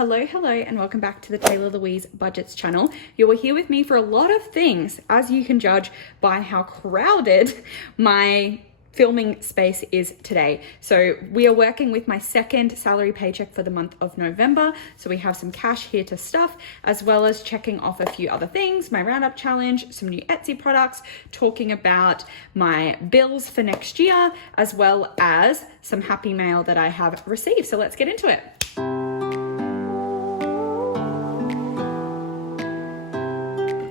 Hello, and welcome back to the Taylah Louise Budgets channel. You are here with me for a lot of things, as you can judge by how crowded my filming space is today. So we are working with my second salary paycheck for the month of November. So we have some cash here to stuff, as well as checking off a few other things, my roundup challenge, some new Etsy products, talking about my bills for next year, as well as some happy mail that I have received. So let's get into it.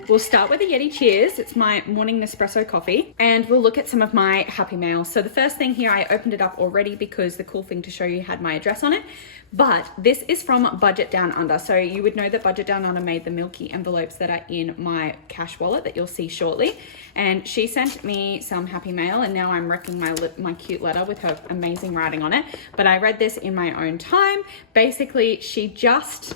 We'll start with a Yeti Cheers. It's my morning Nespresso coffee, and we'll look at some of my happy mail. So the first thing here, I opened it up already because the cool thing to show you had my address on it, but this is from Budget Down Under. So you would know that Budget Down Under made the milky envelopes that are in my cash wallet that you'll see shortly. And she sent me some happy mail, and now I'm wrecking my cute letter with her amazing writing on it. But I read this in my own time. Basically, she just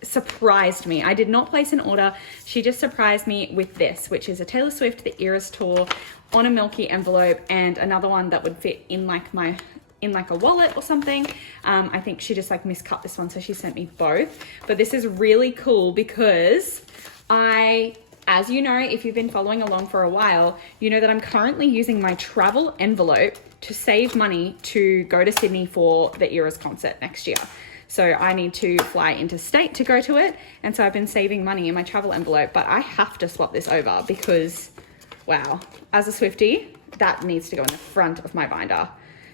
surprised me. I did not place an order. She just surprised me with this, which is a Taylor Swift The Eras Tour on a milky envelope, and another one that would fit in like a wallet or something. I think she just like miscut this one, so she sent me both. But this is really cool because as you know, if you've been following along for a while, you know that I'm currently using my travel envelope to save money to go to Sydney for the Eras concert next year. So I need to fly interstate to go to it. And so I've been saving money in my travel envelope, but I have to swap this over because, wow, as a Swiftie, that needs to go in the front of my binder.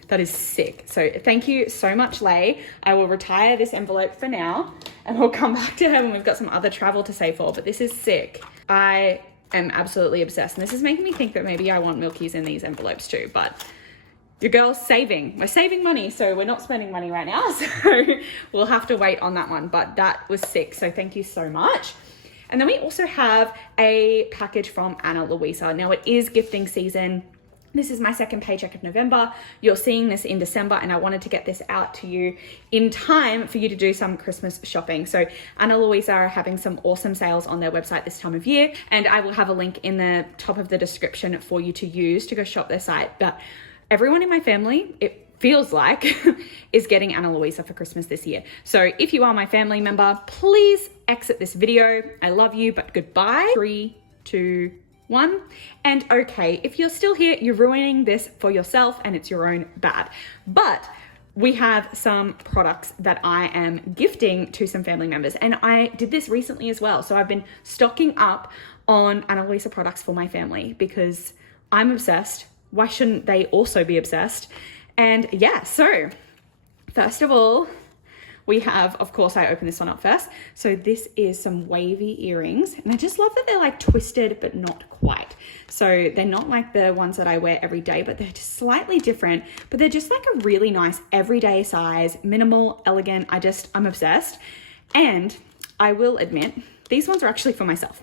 That is sick. So thank you so much, Lay. I will retire this envelope for now, and we'll come back to her when we've got some other travel to save for, but this is sick. I am absolutely obsessed. And this is making me think that maybe I want milkies in these envelopes too, but your girl's saving. We're saving money, so we're not spending money right now. So we'll have to wait on that one, but that was sick. So thank you so much. And then we also have a package from Analuisany. Now it is gifting season. This is my second paycheck of November. You're seeing this in December, and I wanted to get this out to you in time for you to do some Christmas shopping. So Analuisany are having some awesome sales on their website this time of year, and I will have a link in the top of the description for you to use to go shop their site. But everyone in my family, it feels like, is getting Analuisany for Christmas this year. So if you are my family member, please exit this video. I love you, but goodbye. 3, 2, 1. And okay, if you're still here, you're ruining this for yourself, and it's your own bad. But we have some products that I am gifting to some family members, and I did this recently as well. So I've been stocking up on Analuisany products for my family because I'm obsessed. Why shouldn't they also be obsessed? And yeah, so first of all, we have, of course, I opened this one up first. So this is some wavy earrings, and I just love that they're like twisted, but not quite. So they're not like the ones that I wear every day, but they're just slightly different, but they're just like a really nice everyday size, minimal, elegant. I'm obsessed. And I will admit, these ones are actually for myself.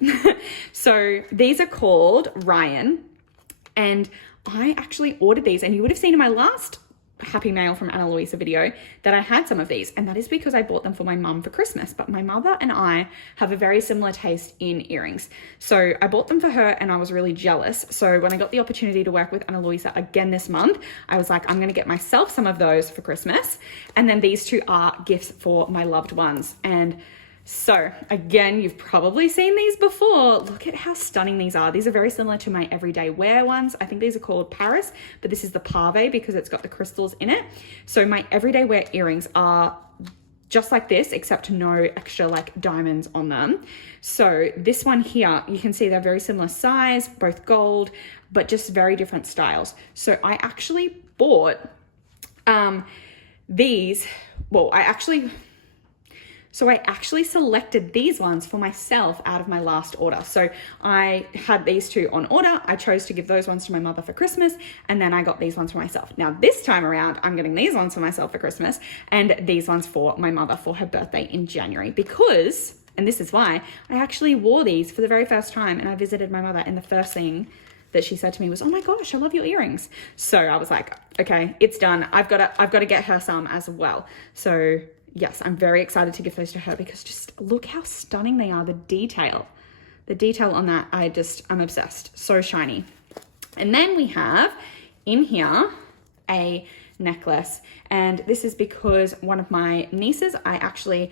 So these are called Ryan, and I actually ordered these, and you would have seen in my last happy mail from Analuisany video that I had some of these, and that is because I bought them for my mum for Christmas. But my mother and I have a very similar taste in earrings, so I bought them for her, and I was really jealous. So when I got the opportunity to work with Analuisany again this month, I was like, I'm gonna get myself some of those for Christmas, and then these two are gifts for my loved ones. And so again, you've probably seen these before. Look at how stunning these are. These are very similar to my everyday wear ones. I think these are called Paris, but this is the Pave because it's got the crystals in it. So my everyday wear earrings are just like this, except no extra like diamonds on them. So this one here, you can see they're very similar size, both gold, but just very different styles. So I actually bought these. Well, I actually selected these ones for myself out of my last order. So I had these two on order. I chose to give those ones to my mother for Christmas, and then I got these ones for myself. Now this time around, I'm getting these ones for myself for Christmas, and these ones for my mother for her birthday in January because, and this is why, I actually wore these for the very first time, and I visited my mother, and the first thing that she said to me was, "Oh my gosh, I love your earrings." So I was like, okay, it's done. I've got to get her some as well. So yes, I'm very excited to give those to her because just look how stunning they are. The detail on that, I'm obsessed. So shiny. And then we have in here a necklace. And this is because one of my nieces, I actually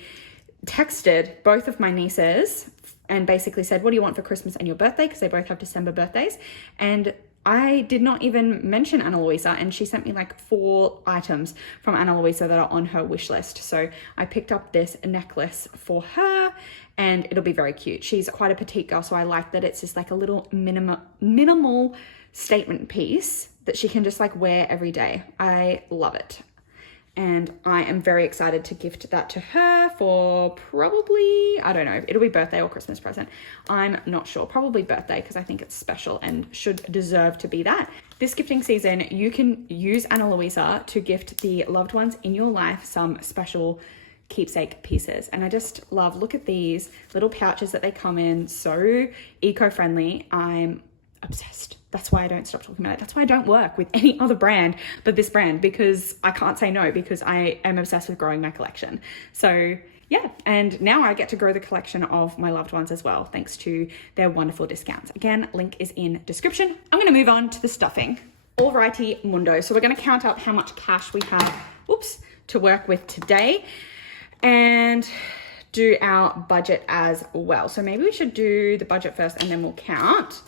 texted both of my nieces and basically said, what do you want for Christmas and your birthday? Because they both have December birthdays. And I did not even mention Ana Luisa, and she sent me like 4 items from Ana Luisa that are on her wish list. So I picked up this necklace for her, and it'll be very cute. She's quite a petite girl, so I like that it's just like a little minimal statement piece that she can just like wear every day. I love it. And I am very excited to gift that to her for probably, I don't know, it'll be birthday or Christmas present. I'm not sure, probably birthday, because I think it's special and should deserve to be that. This gifting season, you can use Ana Luisa to gift the loved ones in your life some special keepsake pieces. And I just love, look at these little pouches that they come in, so eco-friendly. I'm obsessed. That's why I don't stop talking about it. That's why I don't work with any other brand but this brand, because I can't say no, because I am obsessed with growing my collection. So yeah, and now I get to grow the collection of my loved ones as well, thanks to their wonderful discounts. Again, link is in description. I'm gonna move on to the stuffing. Alrighty, mundo. So we're gonna count up how much cash we have, to work with today, and do our budget as well. So maybe we should do the budget first and then we'll count,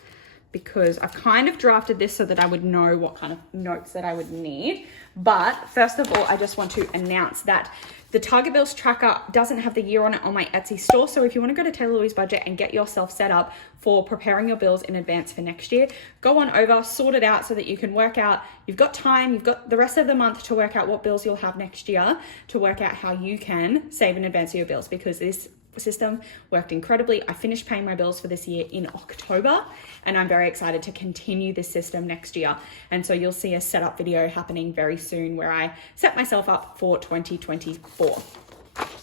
because I've kind of drafted this so that I would know what kind of notes that I would need. But first of all, I just want to announce that the Target Bills tracker doesn't have the year on it on my Etsy store. So if you want to go to Taylah Louise Budget and get yourself set up for preparing your bills in advance for next year, go on over, sort it out so that you can work out, you've got time, you've got the rest of the month to work out what bills you'll have next year, to work out how you can save in advance of your bills, because this system worked incredibly. I finished paying my bills for this year in October, and I'm very excited to continue this system next year. And so you'll see a setup video happening very soon where I set myself up for 2024.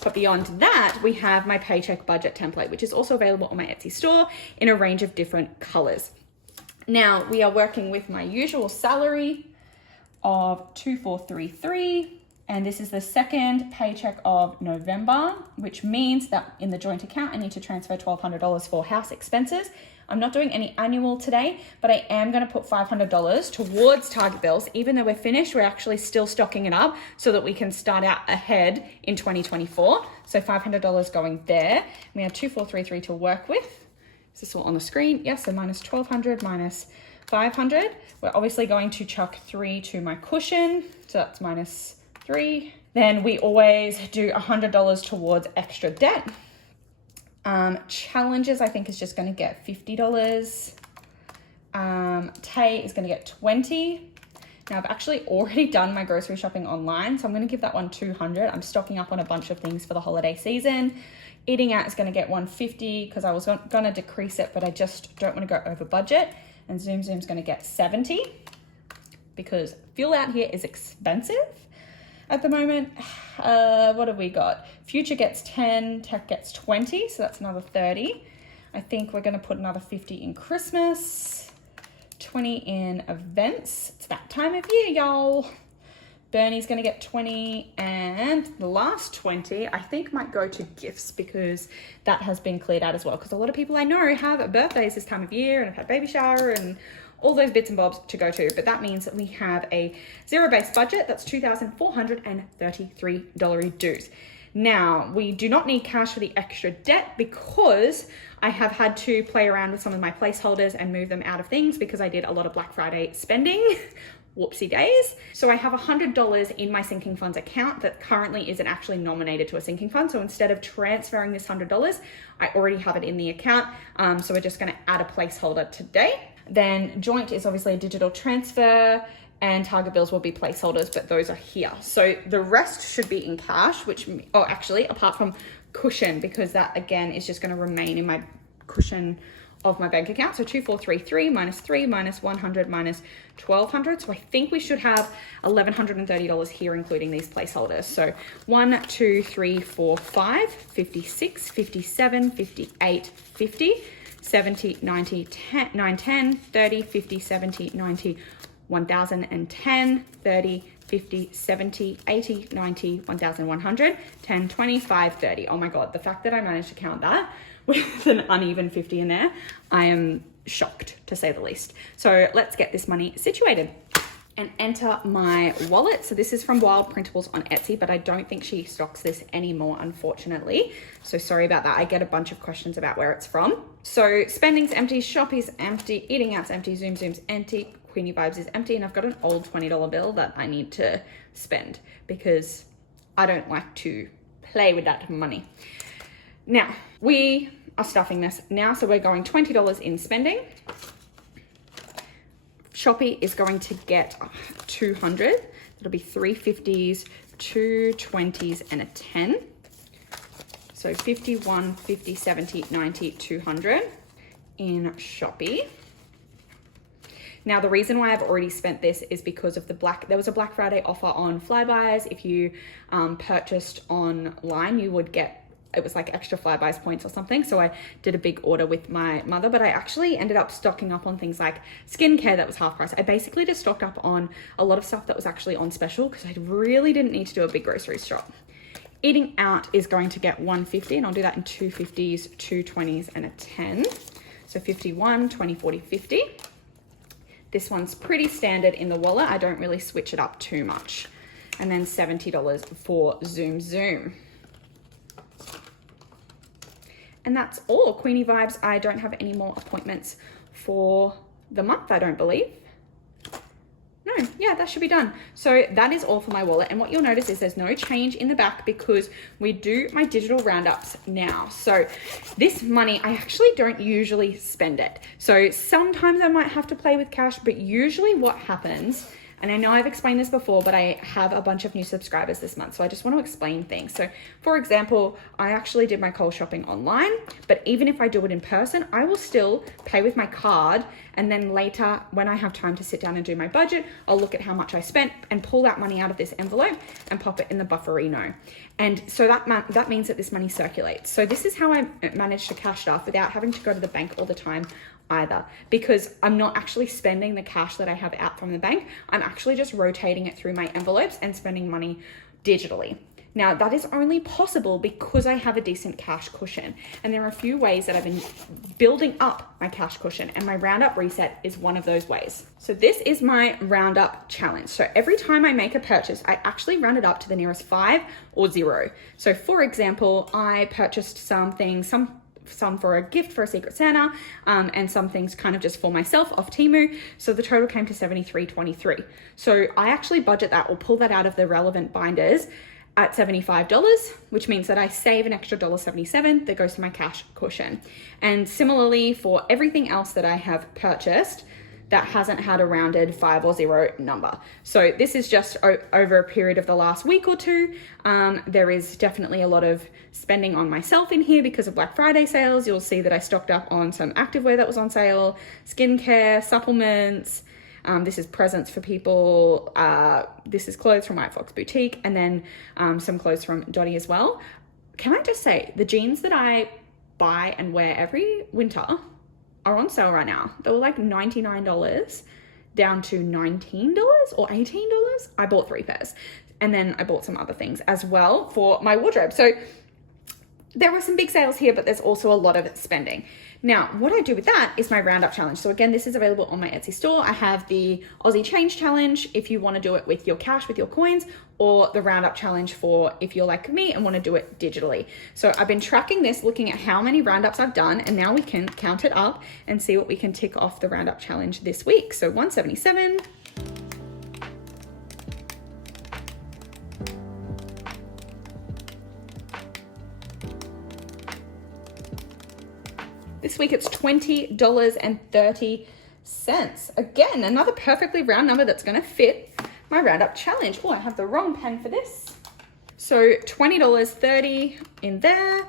But beyond that, we have my Paycheck budget template, which is also available on my Etsy store in a range of different colors. Now we are working with my usual salary of 2433. And this is the second paycheck of November, which means that in the joint account, I need to transfer $1,200 for house expenses. I'm not doing any annual today, but I am gonna put $500 towards Target Bills. Even though we're finished, we're actually still stocking it up so that we can start out ahead in 2024. So $500 going there. We have 2433 to work with. Is this all on the screen? Yes, so minus 1,200 minus 500. We're obviously going to chuck 3 to my cushion. So that's minus 3. Then we always do $100 towards extra debt. Challenges, I think, is just going to get $50. Tay is going to get 20. Now I've actually already done my grocery shopping online, so I'm going to give that one 200. I'm stocking up on a bunch of things for the holiday season. Eating out is going to get 150 because I was going to decrease it, but I just don't want to go over budget. And Zoom Zoom's going to get 70 because fuel out here is expensive at the moment. What have we got? Future gets 10, Tech gets 20, so that's another 30. I think we're gonna put another 50 in Christmas, 20 in events. It's that time of year, y'all. Bernie's gonna get 20, and the last 20, I think might go to gifts because that has been cleared out as well. Because a lot of people I know have birthdays this time of year and have had baby shower and all those bits and bobs to go to. But that means that we have a zero-based budget. That's $2,433 dues. Now, we do not need cash for the extra debt because I have had to play around with some of my placeholders and move them out of things because I did a lot of Black Friday spending. Whoopsie days. So I have $100 in my sinking funds account that currently isn't actually nominated to a sinking fund. So instead of transferring this $100, I already have it in the account. So we're just gonna add a placeholder today. Then joint is obviously a digital transfer, and Target Bills will be placeholders, but those are here. So the rest should be in cash, which, oh, actually, apart from cushion, because that again is just gonna remain in my cushion of my bank account. So 2433 minus 3 minus 100 minus 1,200. So I think we should have $1,130 here, including these placeholders. So 1, 2, 3, 4, 5, 56, 57, 58, 50, 70, 90, 10, 9, 10, 30, 50, 70, 90, 1,010, 30, 50, 70, 80, 90, 1,100, 10, 25, 30. Oh my God, the fact that I managed to count that with an uneven 50 in there, I am shocked to say the least. So let's get this money situated. and enter my wallet. So this is from Wild Printables on Etsy, but I don't think she stocks this anymore, unfortunately. So sorry about that. I get a bunch of questions about where it's from. So spending's empty, Shoppy's empty, eating out's empty, Zoom's empty, Queenie Vibes is empty, and I've got an old $20 bill that I need to spend because I don't like to play with that money. Now, we are stuffing this now, so we're going $20 in spending. Shopee is going to get 200. It'll be 3 50s, 2 20s, and a 10. So 51, 50, 70, 90, 200 in Shopee. Now, the reason why I've already spent this is because of there was a Black Friday offer on Flybuys. If you purchased online, you would get, it was like extra Flybuys points or something. So I did a big order with my mother, but I actually ended up stocking up on things like skincare that was half price. I basically just stocked up on a lot of stuff that was actually on special because I really didn't need to do a big grocery shop. Eating out is going to get 150, and I'll do that in 2 50s, 2 20s, and a 10. So 51, 20, 40, 50. This one's pretty standard in the wallet. I don't really switch it up too much. And then $70 for Zoom. And that's all. Queenie Vibes, I don't have any more appointments for the month, I don't believe. No, yeah, that should be done. So that is all for my wallet. And what you'll notice is there's no change in the back because we do my digital roundups now. So this money, I actually don't usually spend it. So sometimes I might have to play with cash, but usually what happens, and I know I've explained this before, but I have a bunch of new subscribers this month, so I just want to explain things. So for example, I actually did my Kohl's shopping online, but even if I do it in person, I will still pay with my card. And then later, when I have time to sit down and do my budget, I'll look at how much I spent and pull that money out of this envelope and pop it in the bufferino. And so that means that this money circulates. So this is how I manage to cash stuff without having to go to the bank all the time either, because I'm not actually spending the cash that I have out from the bank. I'm actually just rotating it through my envelopes and spending money digitally. Now, that is only possible because I have a decent cash cushion. And there are a few ways that I've been building up my cash cushion, and my roundup reset is one of those ways. So this is my roundup challenge. So every time I make a purchase, I actually round it up to the nearest 5 or 0. So for example, I purchased some for a gift for a Secret Santa, and some things kind of just for myself off Temu. So the total came to $73.23. So I actually budget that or pull that out of the relevant binders at $75, which means that I save an extra $1.77 that goes to my cash cushion. And similarly for everything else that I have purchased that hasn't had a rounded 5 or 0 number. So this is just over a period of the last week or two. There is definitely a lot of spending on myself in here because of Black Friday sales. You'll see that I stocked up on some activewear that was on sale, skincare, supplements. This is presents for people. This is clothes from White Fox Boutique, and then some clothes from Dottie as well. Can I just say, the jeans that I buy and wear every winter are on sale right now. They were like $99 down to $19 or $18. I bought 3 pairs, and then I bought some other things as well for my wardrobe. So there were some big sales here, but there's also a lot of spending. Now, what I do with that is my roundup challenge. So again, this is available on my Etsy store. I have the Aussie Change Challenge if you want to do it with your cash, with your coins, or the roundup challenge for if you're like me and want to do it digitally. So I've been tracking this, looking at how many roundups I've done, and now we can count it up and see what we can tick off the roundup challenge this week. So 177. This week it's $20.30. Again, another perfectly round number that's going to fit my roundup challenge. Oh, I have the wrong pen for this. So $20.30 in there.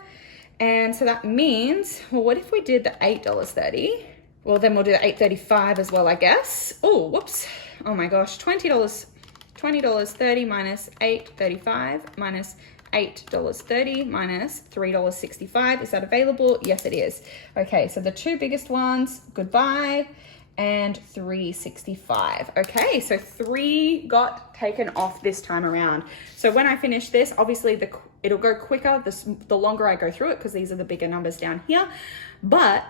And so that means, well, what if we did the $8.30? Well, then we'll do the $8.35 as well, I guess. Oh, whoops. Oh my gosh. $20.30 minus $8.35 minus $8.30 minus $3.65. Is that available? Yes, it is. Okay, so the 2 biggest ones, goodbye, and $3.65. Okay, so 3 got taken off this time around. So when I finish this, obviously it'll go quicker the longer I go through it, because these are the bigger numbers down here. But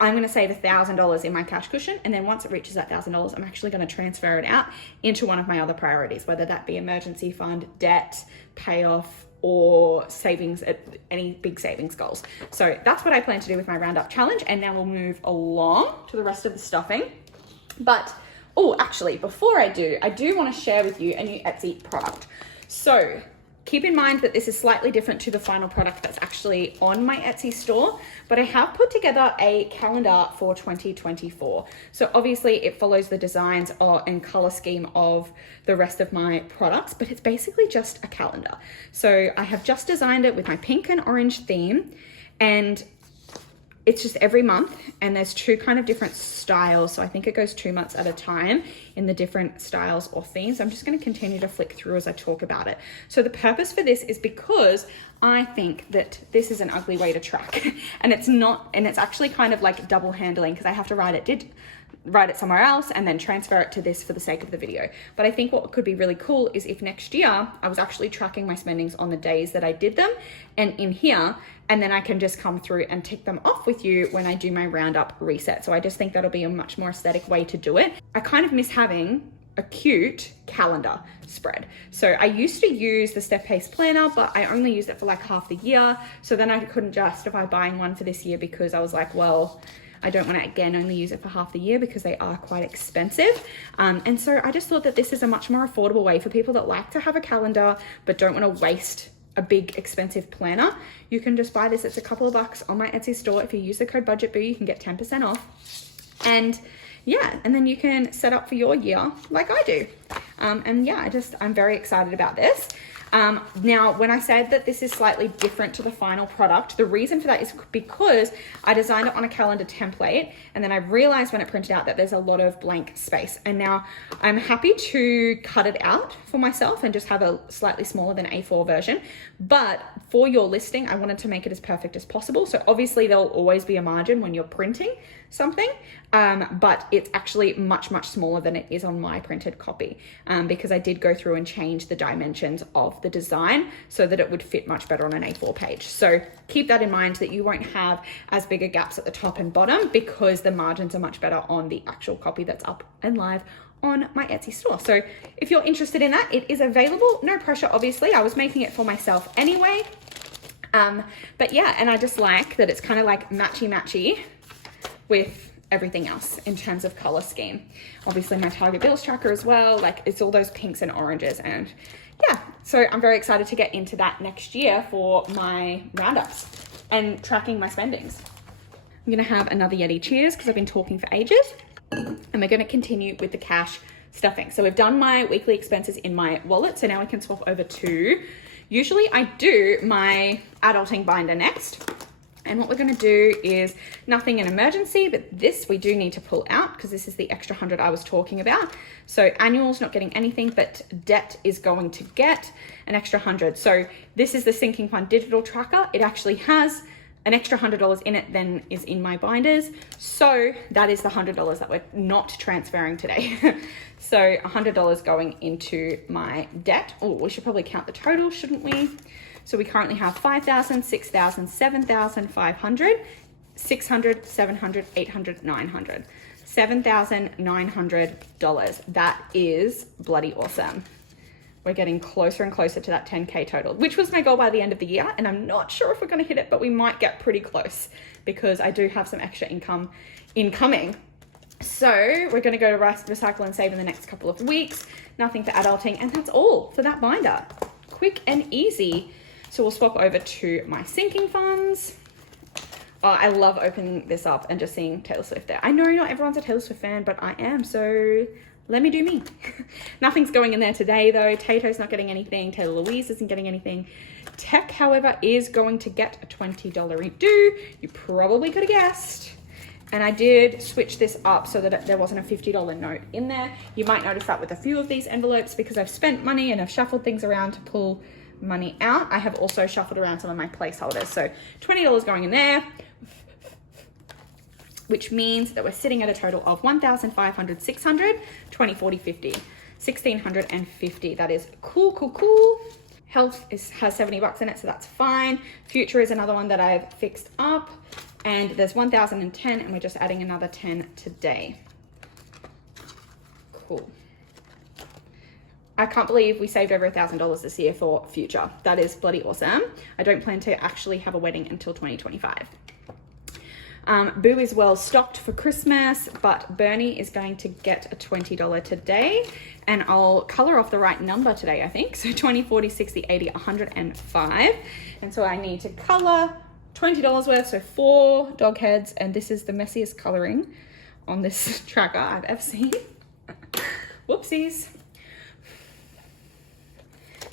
I'm going to save $1,000 in my cash cushion. And then once it reaches that $1,000, I'm actually going to transfer it out into one of my other priorities, whether that be emergency fund, debt, payoff, or savings at any big savings goals. So that's what I plan to do with my roundup challenge. And now we'll move along to the rest of the stuffing. But, oh, actually, before I do want to share with you a new Etsy product. So keep in mind that this is slightly different to the final product that's actually on my Etsy store, but I have put together a calendar for 2024. So obviously it follows the designs and color scheme of the rest of my products, but it's basically just a calendar. So I have just designed it with my pink and orange theme, and it's just every month, and there's 2 kind of different styles. So I think it goes 2 months at a time in the different styles or themes. I'm just going to continue to flick through as I talk about it. So the purpose for this is because I think that this is an ugly way to track and it's not, and it's actually kind of like double handling because I have to write it somewhere else and then transfer it to this for the sake of the video. But I think what could be really cool is if next year I was actually tracking my spendings on the days that I did them and in here, and then I can just come through and tick them off with you when I do my roundup reset. So I just think that'll be a much more aesthetic way to do it. I kind of miss having a cute calendar spread. So I used to use the step pace planner, but I only used it for like half the year. So then I couldn't justify buying one for this year because I was like, well, I don't want to, again, only use it for half the year because they are quite expensive. And so I just thought that this is a much more affordable way for people that like to have a calendar but don't want to waste a big expensive planner. You can just buy this. It's a couple of bucks on my Etsy store. If you use the code BudgetBoo, you can get 10% off. And yeah, and then you can set up for your year like I do. And yeah, I'm very excited about this. Now, when I said that this is slightly different to the final product, the reason for that is because I designed it on a calendar template, and then I realized when it printed out that there's a lot of blank space. And now I'm happy to cut it out for myself and just have a slightly smaller than A4 version. But for your listing, I wanted to make it as perfect as possible. So obviously there'll always be a margin when you're printing something, but it's actually much, much smaller than it is on my printed copy, because I did go through and change the dimensions of the design so that it would fit much better on an A4 page. So keep that in mind, that you won't have as big a gaps at the top and bottom because the margins are much better on the actual copy that's up and live on my Etsy store. So if you're interested in that, it is available. No pressure, obviously. I was making it for myself anyway. But yeah, and I just like that it's kind of like matchy with everything else in terms of color scheme. Obviously my Target Bills tracker as well, like it's all those pinks and oranges, and yeah, so I'm very excited to get into that next year for my roundups and tracking my spendings. I'm gonna have another Yeti cheers because I've been talking for ages, and we're gonna continue with the cash stuffing. So we've done my weekly expenses in my wallet, so now we can swap over to, usually I do my adulting binder next. And what we're going to do is nothing an emergency, but this we do need to pull out because this is the extra 100 I was talking about. So annual's not getting anything, but debt is going to get an extra 100. So this is the Sinking Fund digital tracker. It actually has an extra $100 in it than is in my binders. So that is the $100 that we're not transferring today. So $100 going into my debt. Oh, we should probably count the total, shouldn't we? So we currently have 5,000, 6,000, 7,500, 600, 700, 800, 900. $7,900. That is bloody awesome. We're getting closer and closer to that 10K total, which was my goal by the end of the year. And I'm not sure if we're going to hit it, but we might get pretty close because I do have some extra income incoming. So we're going to go to recycle and save in the next couple of weeks. Nothing for adulting. And that's all for that binder. Quick and easy. So we'll swap over to my sinking funds. Oh, I love opening this up and just seeing Taylor Swift there. I know not everyone's a Taylor Swift fan, but I am, so let me do me. Nothing's going in there today though. Tato's not getting anything. Taylah Louise isn't getting anything. Tech, however, is going to get a $20 due. You probably could have guessed. And I did switch this up so that there wasn't a $50 note in there. You might notice that with a few of these envelopes because I've spent money and I've shuffled things around to pull money out. I have also shuffled around some of my placeholders. So $20 going in there, which means that we're sitting at a total of 1,500, 600, 20, 40, 50, 1,650. That is cool. Health has $70 in it, so that's fine. Future is another one that I've fixed up. And there's 1,010 and we're just adding another 10 today. Cool. I can't believe we saved over $1,000 this year for future. That is bloody awesome. I don't plan to actually have a wedding until 2025. Boo is well stocked for Christmas, but Bernie is going to get a $20 today, and I'll color off the right number today, I think. So 20, 40, 60, 80, 105. And so I need to color $20 worth, so 4 dog heads, and this is the messiest coloring on this tracker I've ever seen. Whoopsies.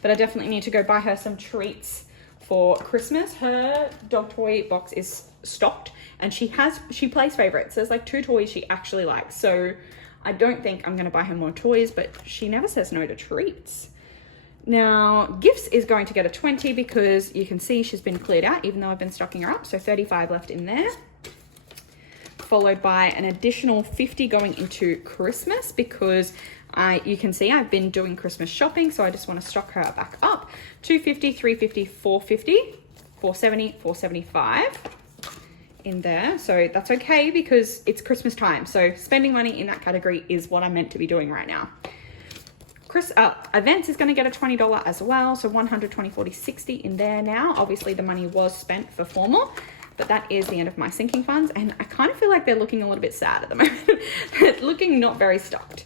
But I definitely need to go buy her some treats for Christmas. Her dog toy box is stocked, and she plays favorites. There's like 2 toys she actually likes. So I don't think I'm gonna buy her more toys, but she never says no to treats. Now, gifts is going to get a 20 because you can see she's been cleared out even though I've been stocking her up. So 35 left in there. Followed by an additional 50 going into Christmas because you can see I've been doing Christmas shopping, so I just want to stock her back up. 250, 350, 450, 470, 475 in there. So that's okay because it's Christmas time. So spending money in that category is what I'm meant to be doing right now. Events is going to get a $20 as well. So 100, 20, 40, 60 in there now. Obviously the money was spent for formal, but that is the end of my sinking funds. And I kind of feel like they're looking a little bit sad at the moment. It's looking not very stocked.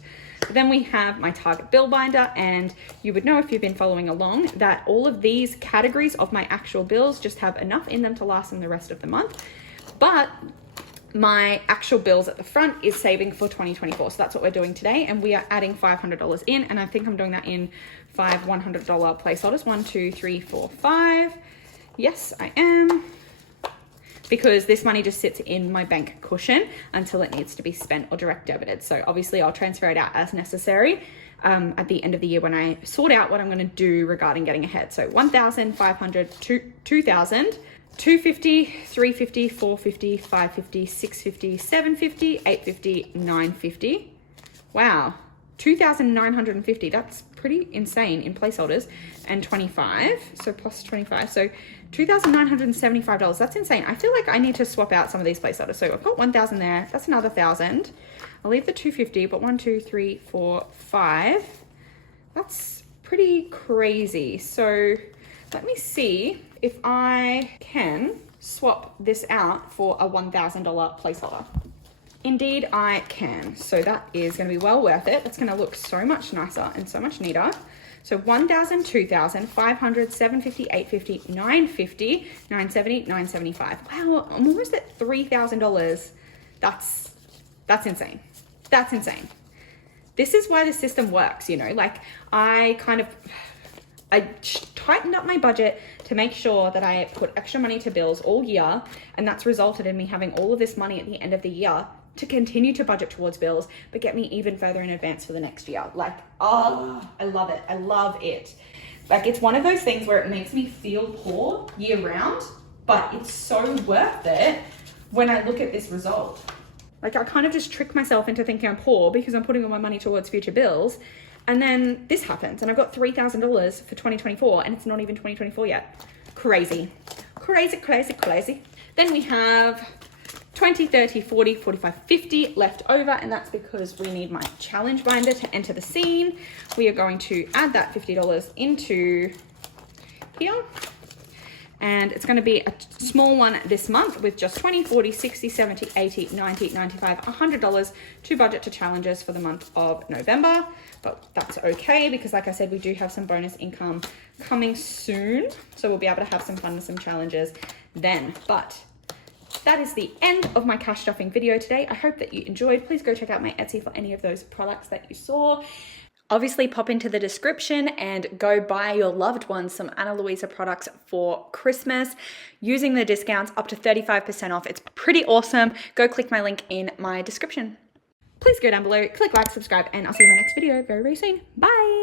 Then we have my Target bill binder, and you would know if you've been following along that all of these categories of my actual bills just have enough in them to last them the rest of the month. But my actual bills at the front is saving for 2024. So that's what we're doing today. And we are adding $500 in, and I think I'm doing that in 5 $100 placeholders. 1, 2, 3, 4, 5. Yes, I am. Because this money just sits in my bank cushion until it needs to be spent or direct debited. So obviously I'll transfer it out as necessary at the end of the year when I sort out what I'm gonna do regarding getting ahead. So 1,000, 500, 2,000, 250, 350, 450, 550, 650, 750, 850, 950. Wow, 2,950, that's pretty insane in placeholders. And 25, so plus 25, so $2,975, that's insane. I feel like I need to swap out some of these placeholders. So I've got 1,000 there, that's another 1,000. I'll leave the 250, but 1, 2, 3, 4, 5. That's pretty crazy. So let me see if I can swap this out for a $1,000 placeholder. Indeed, I can. So that is going to be well worth it. It's going to look so much nicer and so much neater. So 1,000, 2,000, 500, 750, 850, 950, 970, 975. Wow, I'm almost at $3,000. That's insane. That's insane. This is why the system works, you know, like I tightened up my budget to make sure that I put extra money to bills all year, and that's resulted in me having all of this money at the end of the year to continue to budget towards bills, but get me even further in advance for the next year. Like, oh, I love it. I love it. Like, it's one of those things where it makes me feel poor year round, but it's so worth it when I look at this result. Like, I kind of just trick myself into thinking I'm poor because I'm putting all my money towards future bills. And then this happens and I've got $3,000 for 2024 and it's not even 2024 yet. Crazy, crazy, crazy, crazy. Then we have 20, 30, 40, 45, 50 left over, and that's because we need my challenge binder to enter the scene. We are going to add that $50 into here. And it's going to be a small one this month with just 20, 40, 60, 70, 80, 90, 95, $100 to budget to challenges for the month of November. But that's okay because, like I said, we do have some bonus income coming soon. So we'll be able to have some fun with some challenges then. But that is the end of my cash stuffing video today. I hope that you enjoyed. Please go check out my Etsy for any of those products that you saw. Obviously, pop into the description and go buy your loved ones some Ana Luisa products for Christmas using the discounts up to 35% off. It's pretty awesome. Go click my link in my description. Please go down below, click like, subscribe, and I'll see you in my next video very, very soon. Bye.